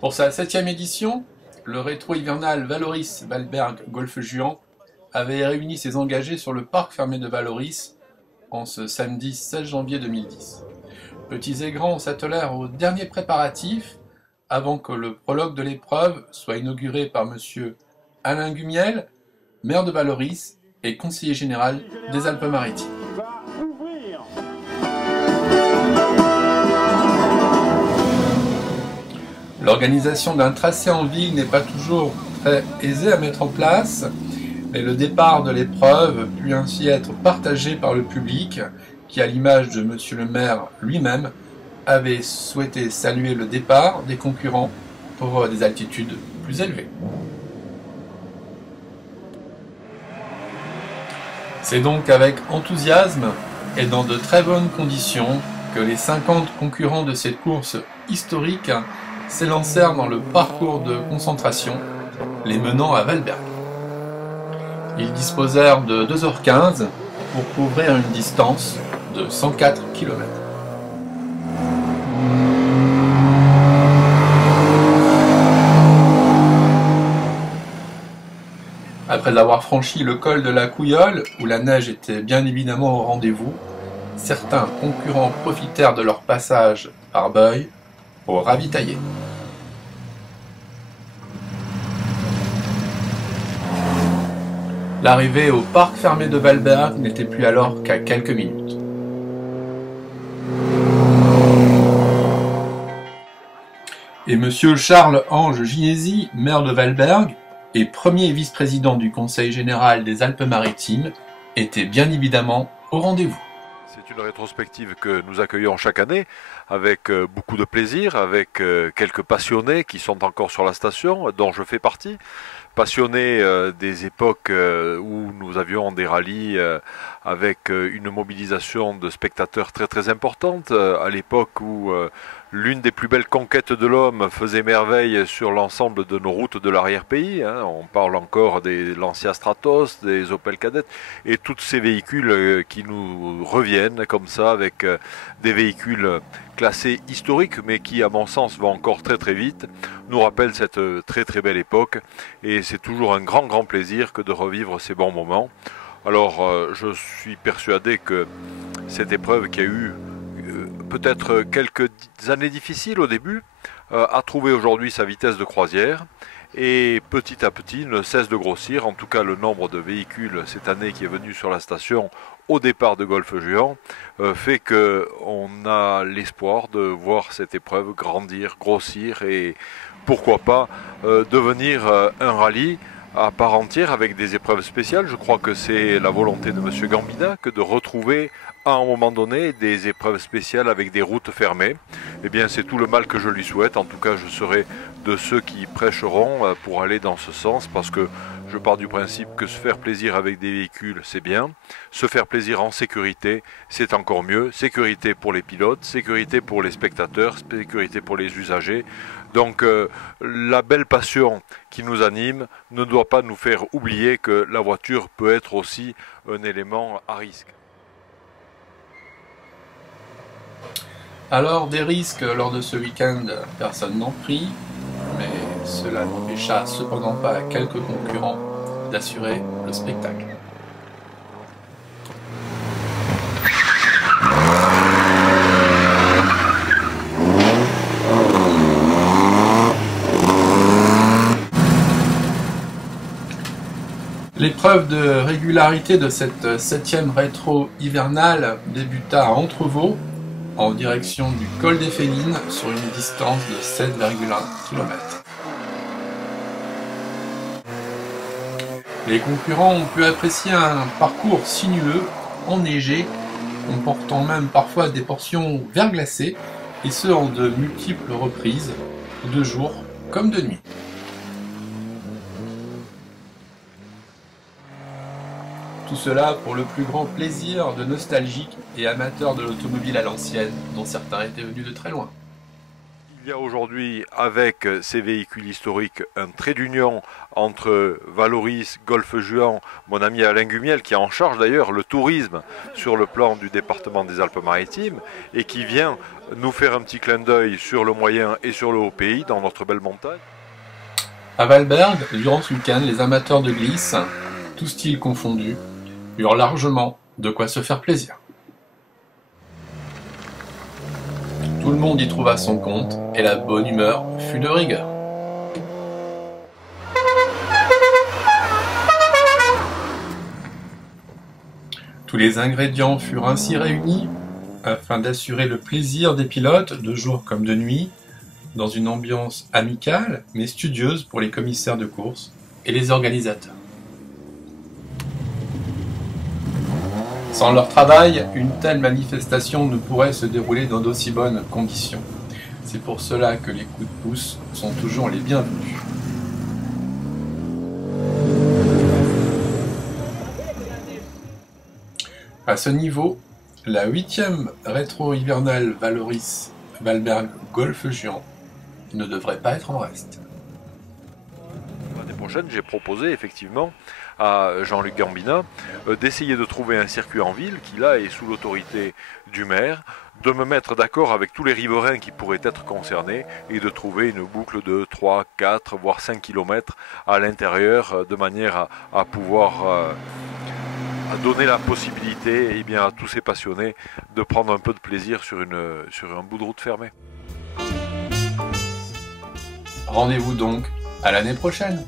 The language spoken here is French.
Pour sa 7e édition, le rétro hivernal Valoris Valberg Golfe Juan avait réuni ses engagés sur le parc fermé de Valoris en ce samedi 16 janvier 2010. Petits et grands s'attelèrent aux derniers préparatifs avant que le prologue de l'épreuve soit inauguré par M. Alain Gumiel, maire de Valoris et conseiller général des Alpes-Maritimes. L'organisation d'un tracé en ville n'est pas toujours très aisée à mettre en place, mais le départ de l'épreuve put ainsi être partagé par le public qui, à l'image de M. le maire lui-même, avait souhaité saluer le départ des concurrents pour des altitudes plus élevées. C'est donc avec enthousiasme et dans de très bonnes conditions que les 50 concurrents de cette course historique s'élancèrent dans le parcours de concentration, les menant à Valberg. Ils disposèrent de 2h15 pour couvrir une distance de 104 km. Après avoir franchi le col de la Couillole, où la neige était bien évidemment au rendez-vous, certains concurrents profitèrent de leur passage par Beuil pour ravitailler. L'arrivée au parc fermé de Valberg n'était plus alors qu'à quelques minutes. Et M. Charles-Ange Ginesi, maire de Valberg et premier vice-président du Conseil général des Alpes-Maritimes, était bien évidemment au rendez-vous. C'est une rétrospective que nous accueillons chaque année avec beaucoup de plaisir, avec quelques passionnés qui sont encore sur la station, dont je fais partie. Passionnés des époques où nous avions des rallyes avec une mobilisation de spectateurs très très importante, à l'époque où l'une des plus belles conquêtes de l'homme faisait merveille sur l'ensemble de nos routes de l'arrière-pays. On parle encore des Lancia Stratos, des Opel Kadett et tous ces véhicules qui nous reviennent comme ça avec des véhicules classés historiques mais qui à mon sens vont encore très très vite, nous rappellent cette très très belle époque et c'est toujours un grand plaisir que de revivre ces bons moments. Alors je suis persuadé que cette épreuve qui a eu peut-être quelques années difficiles au début, a trouvé aujourd'hui sa vitesse de croisière et petit à petit ne cesse de grossir. En tout cas, le nombre de véhicules cette année qui est venu sur la station au départ de Golfe Juan fait qu'on a l'espoir de voir cette épreuve grandir, grossir et pourquoi pas devenir un rallye à part entière avec des épreuves spéciales. Je crois que c'est la volonté de M. Gambina que de retrouver à un moment donné des épreuves spéciales avec des routes fermées. Eh bien c'est tout le mal que je lui souhaite. En tout cas je serai de ceux qui prêcheront pour aller dans ce sens parce que je pars du principe que se faire plaisir avec des véhicules c'est bien, se faire plaisir en sécurité c'est encore mieux, sécurité pour les pilotes, sécurité pour les spectateurs, sécurité pour les usagers. Donc la belle passion qui nous anime ne doit pas nous faire oublier que la voiture peut être aussi un élément à risque. Alors des risques lors de ce week-end, personne n'en prit, mais cela n'empêcha cependant pas quelques concurrents d'assurer le spectacle. L'épreuve de régularité de cette 7e rétro hivernale débuta à Entrevaux, en direction du col des Félines sur une distance de 7,1 km. Les concurrents ont pu apprécier un parcours sinueux, enneigé, comportant même parfois des portions verglacées, et ce en de multiples reprises, de jour comme de nuit. Tout cela pour le plus grand plaisir de nostalgiques et amateurs de l'automobile à l'ancienne, dont certains étaient venus de très loin. Il y a aujourd'hui, avec ces véhicules historiques, un trait d'union entre Valoris, Golfe-Juan, mon ami Alain Gumiel, qui est en charge d'ailleurs le tourisme sur le plan du département des Alpes-Maritimes, et qui vient nous faire un petit clin d'œil sur le moyen et sur le haut pays, dans notre belle montagne. À Valberg, durant ce week-end, les amateurs de glisse, tous styles confondus, eurent largement de quoi se faire plaisir. Tout le monde y trouva son compte et la bonne humeur fut de rigueur. Tous les ingrédients furent ainsi réunis afin d'assurer le plaisir des pilotes de jour comme de nuit, dans une ambiance amicale mais studieuse pour les commissaires de course et les organisateurs. Sans leur travail, une telle manifestation ne pourrait se dérouler dans d'aussi bonnes conditions. C'est pour cela que les coups de pouce sont toujours les bienvenus. À ce niveau, la 8e rétro-hivernale Valoris Valberg Golfe-Juan ne devrait pas être en reste. L'année prochaine, j'ai proposé effectivement à Jean-Luc Gambina d'essayer de trouver un circuit en ville qui là est sous l'autorité du maire, de me mettre d'accord avec tous les riverains qui pourraient être concernés et de trouver une boucle de 3, 4, voire 5 km à l'intérieur de manière à pouvoir donner la possibilité eh bien, à tous ces passionnés de prendre un peu de plaisir sur un bout de route fermé. Rendez-vous donc à l'année prochaine.